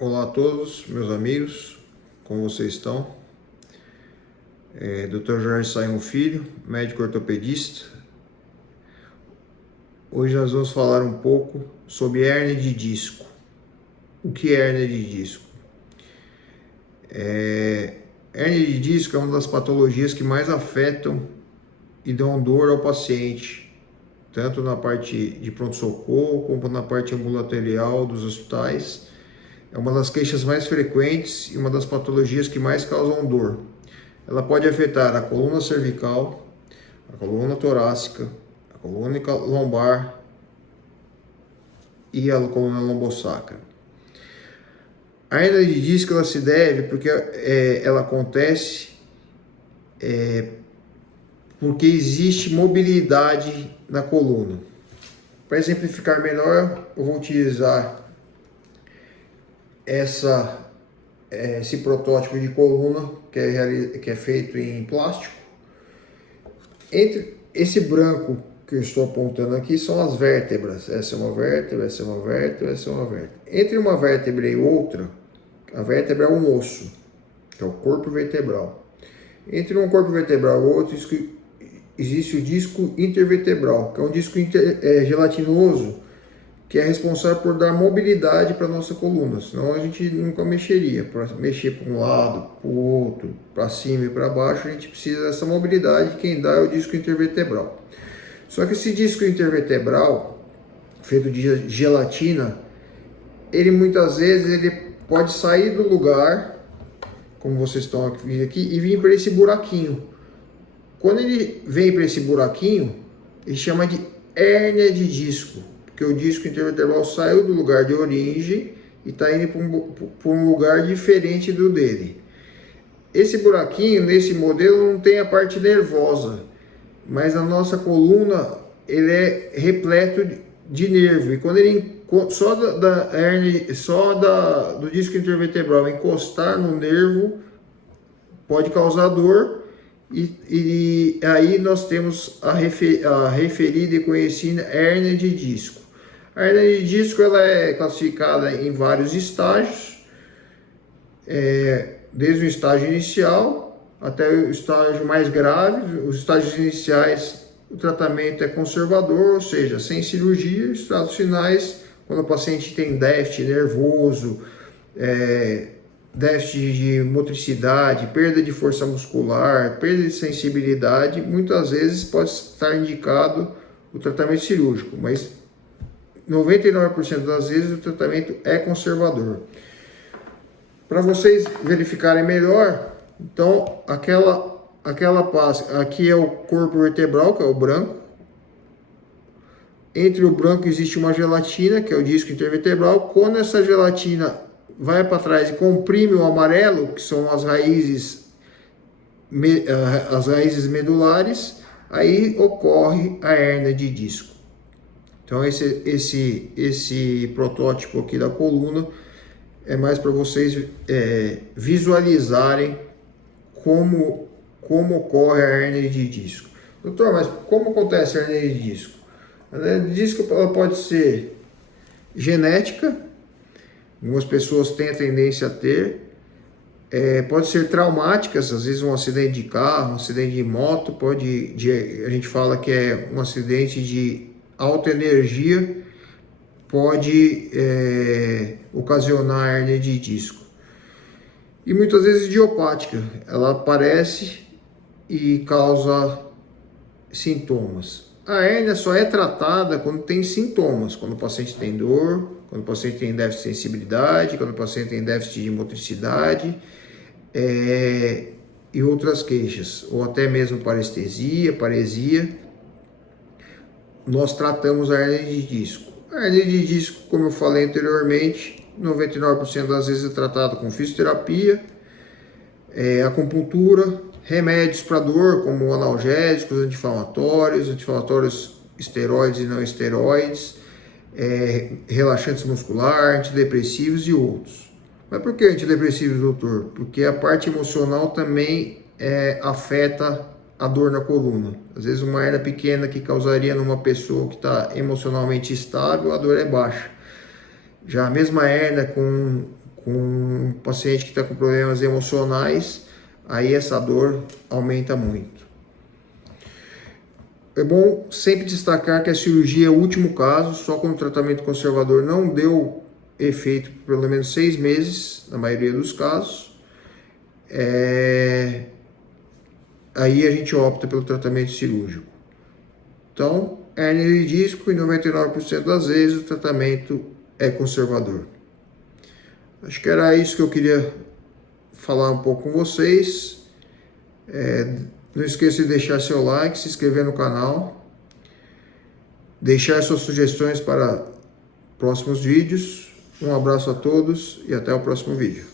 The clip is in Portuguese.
Olá a todos, meus amigos, como vocês estão? Dr. Jorge Sayão Filho, médico ortopedista. Hoje nós vamos falar um pouco sobre hérnia de disco. O que é hérnia de disco? Hérnia de disco é uma das patologias que mais afetam e dão dor ao paciente, tanto na parte de pronto-socorro como na parte ambulatorial dos hospitais. É uma das queixas mais frequentes e uma das patologias que mais causam dor. Ela pode afetar a coluna cervical, a coluna torácica, a coluna lombar e a coluna lombosacra. A hérnia de disco ela se deve porque ela acontece porque existe mobilidade na coluna. Para exemplificar melhor, eu vou utilizar esse protótipo de coluna que é feito em plástico. Entre esse branco que eu estou apontando aqui são as vértebras. Essa é uma vértebra, essa é uma vértebra, essa é uma vértebra. Entre uma vértebra e outra, a vértebra é um osso, que é o corpo vertebral. Entre um corpo vertebral e outro existe o disco intervertebral, que é um disco gelatinoso, que é responsável por dar mobilidade para a nossa coluna, senão a gente nunca mexeria. Para mexer para um lado, para o outro, para cima e para baixo, a gente precisa dessa mobilidade, quem dá é o disco intervertebral. Só que esse disco intervertebral, feito de gelatina, ele muitas vezes ele pode sair do lugar, como vocês estão aqui, e vir para esse buraquinho. Quando ele vem para esse buraquinho, ele chama de hérnia de disco. Porque o disco intervertebral saiu do lugar de origem e está indo para um lugar diferente do dele. Esse buraquinho, nesse modelo, não tem a parte nervosa, mas a nossa coluna ele é repleto de nervo. E quando ele só do disco intervertebral encostar no nervo, pode causar dor. E aí nós temos a referida e conhecida hérnia de disco. A hérnia de disco ela é classificada em vários estágios, desde o estágio inicial até o estágio mais grave. Os estágios iniciais, o tratamento é conservador, ou seja, sem cirurgia. Os estágios finais, quando o paciente tem déficit nervoso, déficit de motricidade, perda de força muscular, perda de sensibilidade, muitas vezes pode estar indicado o tratamento cirúrgico, mas 99% das vezes o tratamento é conservador. Para vocês verificarem melhor, então aquela parte aqui é o corpo vertebral, que é o branco. Entre o branco existe uma gelatina, que é o disco intervertebral. Quando essa gelatina vai para trás e comprime o amarelo, que são as raízes medulares, aí ocorre a hérnia de disco. Então esse protótipo aqui da coluna é mais para vocês visualizarem como ocorre a hérnia de disco. Doutor, mas como acontece a hérnia de disco? A hérnia de disco ela pode ser genética, algumas pessoas têm a tendência a ter, pode ser traumáticas, às vezes um acidente de carro, um acidente de moto, a gente fala que é um acidente de alta energia, pode ocasionar hérnia de disco. E muitas vezes idiopática, ela aparece e causa sintomas. A hérnia só é tratada quando tem sintomas, quando o paciente tem dor, quando o paciente tem déficit de sensibilidade, quando o paciente tem déficit de motricidade e outras queixas, ou até mesmo parestesia, paresia. Nós tratamos a hérnia de disco. A hérnia de disco, como eu falei anteriormente, 99% das vezes é tratada com fisioterapia, acupuntura, remédios para dor, como analgésicos, anti-inflamatórios, esteroides e não esteroides, relaxantes muscular, antidepressivos e outros. Mas por que antidepressivos, doutor? Porque a parte emocional também afeta a dor na coluna. Às vezes uma hérnia pequena que causaria numa pessoa que está emocionalmente estável, a dor é baixa. Já a mesma hérnia com com um paciente que está com problemas emocionais, aí essa dor aumenta muito. É bom sempre destacar que a cirurgia é o último caso, só quando o tratamento conservador não deu efeito por pelo menos 6 meses, na maioria dos casos. Aí a gente opta pelo tratamento cirúrgico. Então, hérnia de disco, em 99% das vezes o tratamento é conservador. Acho que era isso que eu queria falar um pouco com vocês. Não esqueça de deixar seu like, se inscrever no canal, deixar suas sugestões para próximos vídeos. Um abraço a todos e até o próximo vídeo.